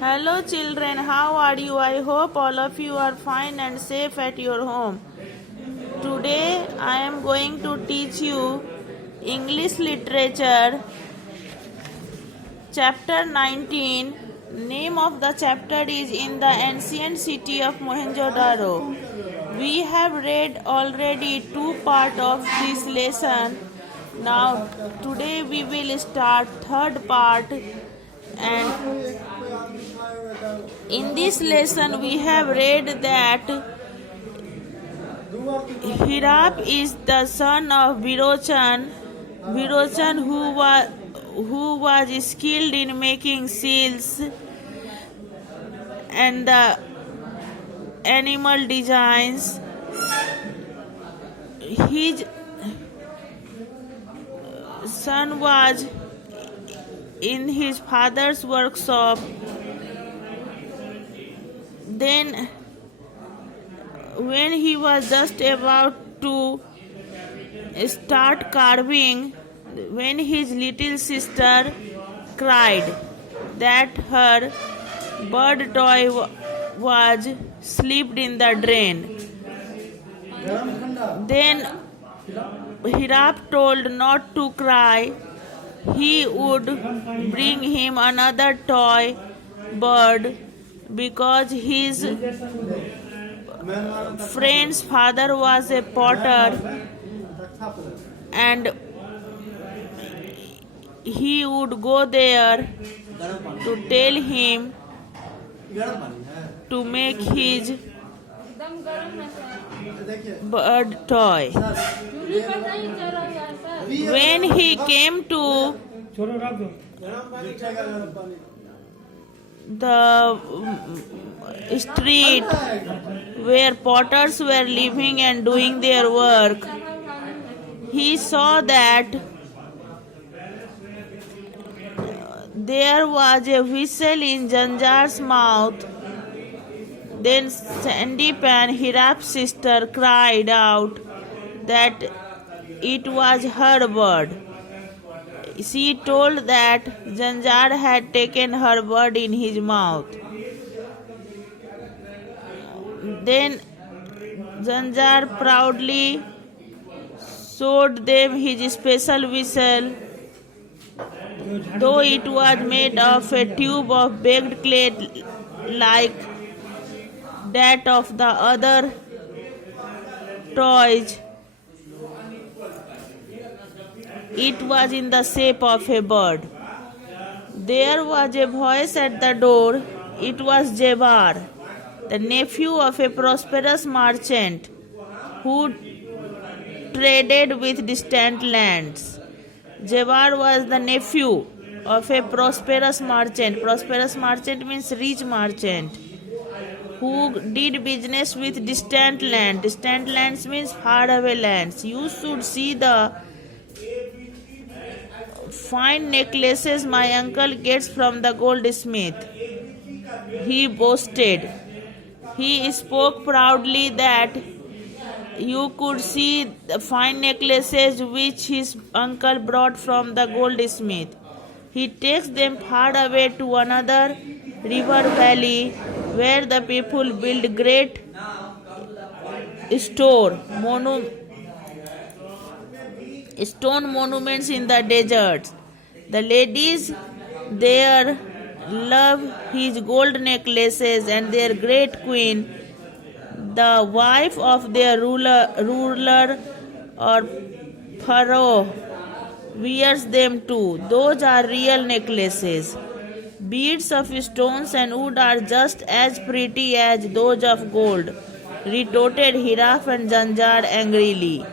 Hello children, how are you? I hope all of you are fine and safe at your home. Today I am going to teach you English Literature chapter 19. Name of the chapter is In the Ancient City of Mohenjo-daro. We have read already two parts of this lesson. Now today we will start third part, and in this lesson we have read that Hirap is the son of Virochan who was skilled in making seals and the animal designs. His son was in his father's workshop. Then, when he was just about to start carving, when his little sister cried that her bird toy was slipped in the drain. Then Hirap told not to cry. He would bring him another toy bird because his friend's father was a potter and he would go there to tell him to make his bird toy. When he came to the street where potters were living and doing their work, he saw that there was a whistle in Janjar's mouth. Then Sandip and Hirap's sister cried out that it was her bird. She told that Janjar had taken her bird in his mouth. Then Janjar proudly showed them his special whistle. Though it was made of a tube of baked clay like that of the other toys, it was in the shape of a bird. There was a voice at the door. It was Jebar, the nephew of a prosperous merchant who traded with distant lands. Jebar was the nephew of a prosperous merchant. Prosperous merchant means rich merchant who did business with distant land. Distant lands means far away lands. You should see the fine necklaces my uncle gets from the goldsmith, he boasted. He spoke proudly that you could see the fine necklaces which his uncle brought from the goldsmith. He takes them far away to another river valley where the people build great stone monuments in the desert. The ladies there love his gold necklaces, and their great queen, the wife of their ruler or pharaoh, wears them too. Those are real necklaces. Beads of stones and wood are just as pretty as those of gold, retorted Hirap and Janjar angrily.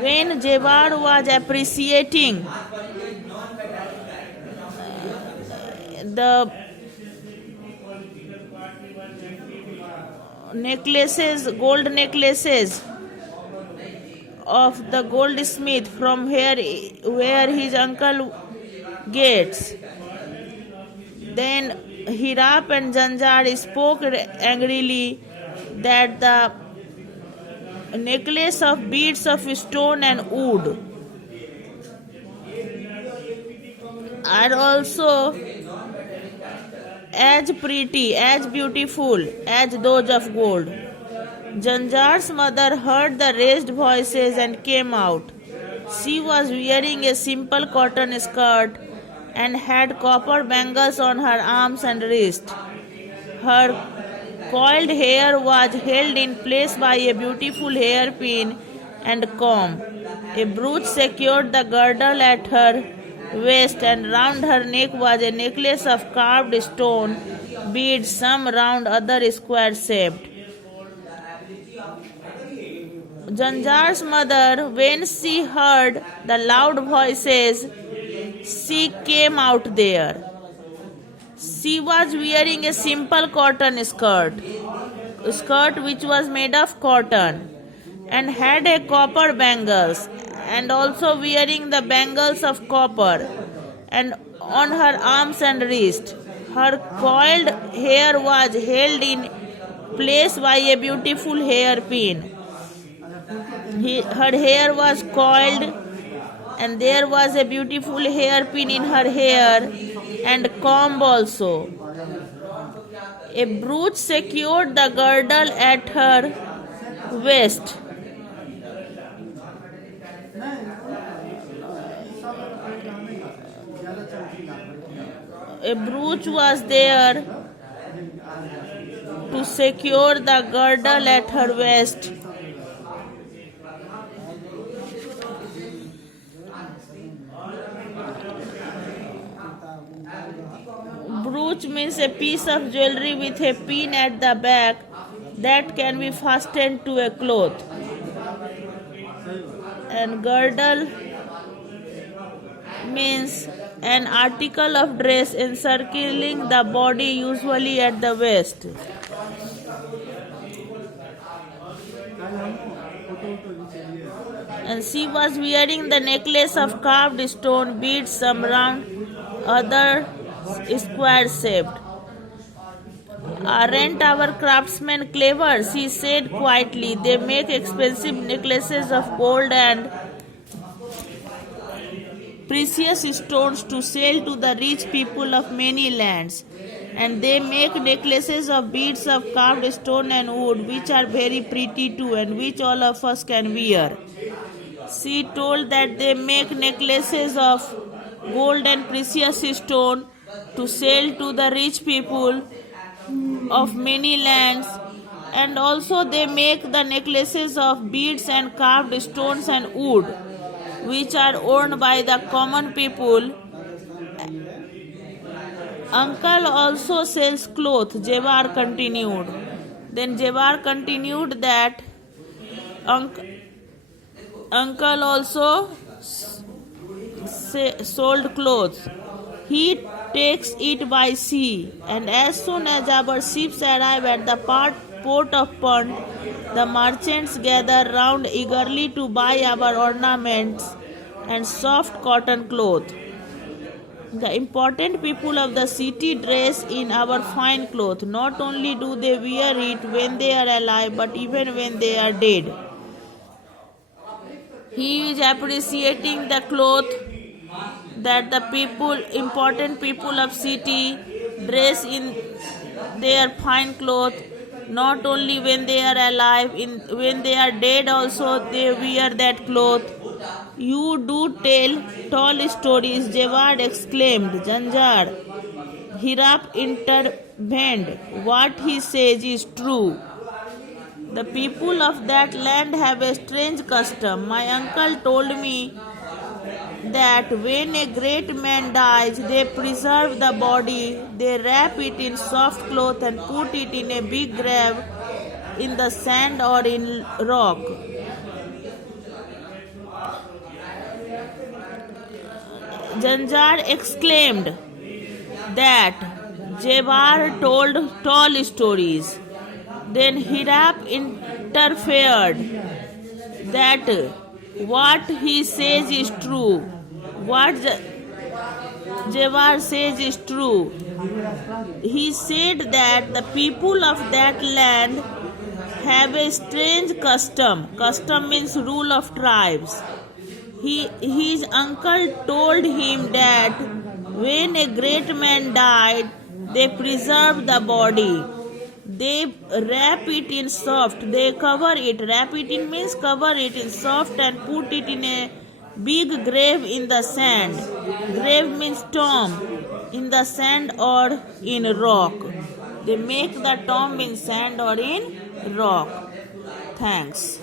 When Jebar was appreciating the gold necklaces of the goldsmith from where his uncle gets, then Hirap and Janjar spoke angrily that the necklace of beads of stone and wood are also as pretty, as beautiful as those of gold. Janjar's mother heard the raised voices and came out. She was wearing a simple cotton skirt and had copper bangles on her arms and wrists. Her coiled hair was held in place by a beautiful hairpin and comb. A brooch secured the girdle at her waist, and round her neck was a necklace of carved stone beads, some round, other square shaped. Janjar's mother, when she heard the loud voices, she came out there. She was wearing a simple cotton skirt which was made of cotton, and had a copper bangles, and also wearing the bangles of copper, and on her arms and wrist. Her coiled hair was held in place by a beautiful hairpin. Her hair was coiled, and there was a beautiful hairpin in her hair and comb also. A brooch secured the girdle at her waist. A brooch was there to secure the girdle at her waist. Brooch means a piece of jewelry with a pin at the back that can be fastened to a cloth. And girdle means an article of dress encircling the body, usually at the waist. And she was wearing the necklace of carved stone beads, some round, other square shaped. Aren't our craftsmen clever? She said quietly. They make expensive necklaces of gold and precious stones to sell to the rich people of many lands. And they make necklaces of beads of carved stone and wood, which are very pretty too, and which all of us can wear. She told that they make necklaces of gold and precious stone to sell to the rich people of many lands, and also they make the necklaces of beads and carved stones and wood, which are owned by the common people. Uncle also sells cloth, Jewar continued. Then Jewar continued that uncle also sold clothes. He takes it by sea, and as soon as our ships arrive at the port of Punt, the merchants gather round eagerly to buy our ornaments and soft cotton cloth. The important people of the city dress in our fine cloth. Not only do they wear it when they are alive, but even when they are dead. He is appreciating the cloth that the important people of city dress in their fine cloth. Not only when they are alive, when they are dead also they wear that cloth. You do tell tall stories, Jewar exclaimed. Janjar Hirap intervened. What he says is true. The people of that land have a strange custom. My uncle told me that when a great man dies, they preserve the body, they wrap it in soft cloth and put it in a big grave in the sand or in rock. Janjar exclaimed that Jewar told tall stories. Then Hirap interfered that what he says is true. What Jewar says is true. He said that the people of that land have a strange custom. Custom means rule of tribes. His uncle told him that When a great man died, they preserved the body. They wrap it in soft. They cover it. Wrap it in means cover it in soft and put it in a big grave in the sand. Grave means tomb in the sand or in rock. They make the tomb in sand or in rock. Thanks.